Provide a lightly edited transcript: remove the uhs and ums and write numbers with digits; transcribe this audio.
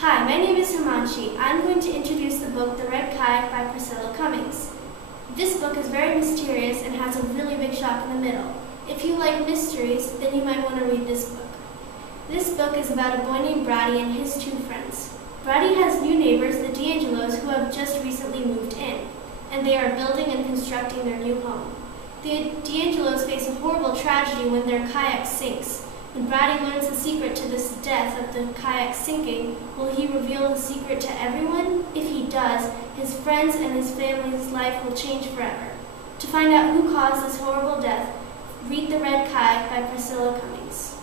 Hi, my name is Himanshi. I'm going to introduce the book The Red Kayak by Priscilla Cummings. This book is very mysterious and has a really big shock in the middle. If you like mysteries, then you might want to read this book. This book is about a boy named Brady and his two friends. Brady has new neighbors, the D'Angelos, who have just recently moved in, and they are building and constructing their new home. The D'Angelos face a horrible tragedy when their kayak sinks. When Brady learns the secret to this death of the kayak sinking, will he reveal the secret to everyone? If he does, his friends and his family's life will change forever. To find out who caused this horrible death, read The Red Kayak by Priscilla Cummings.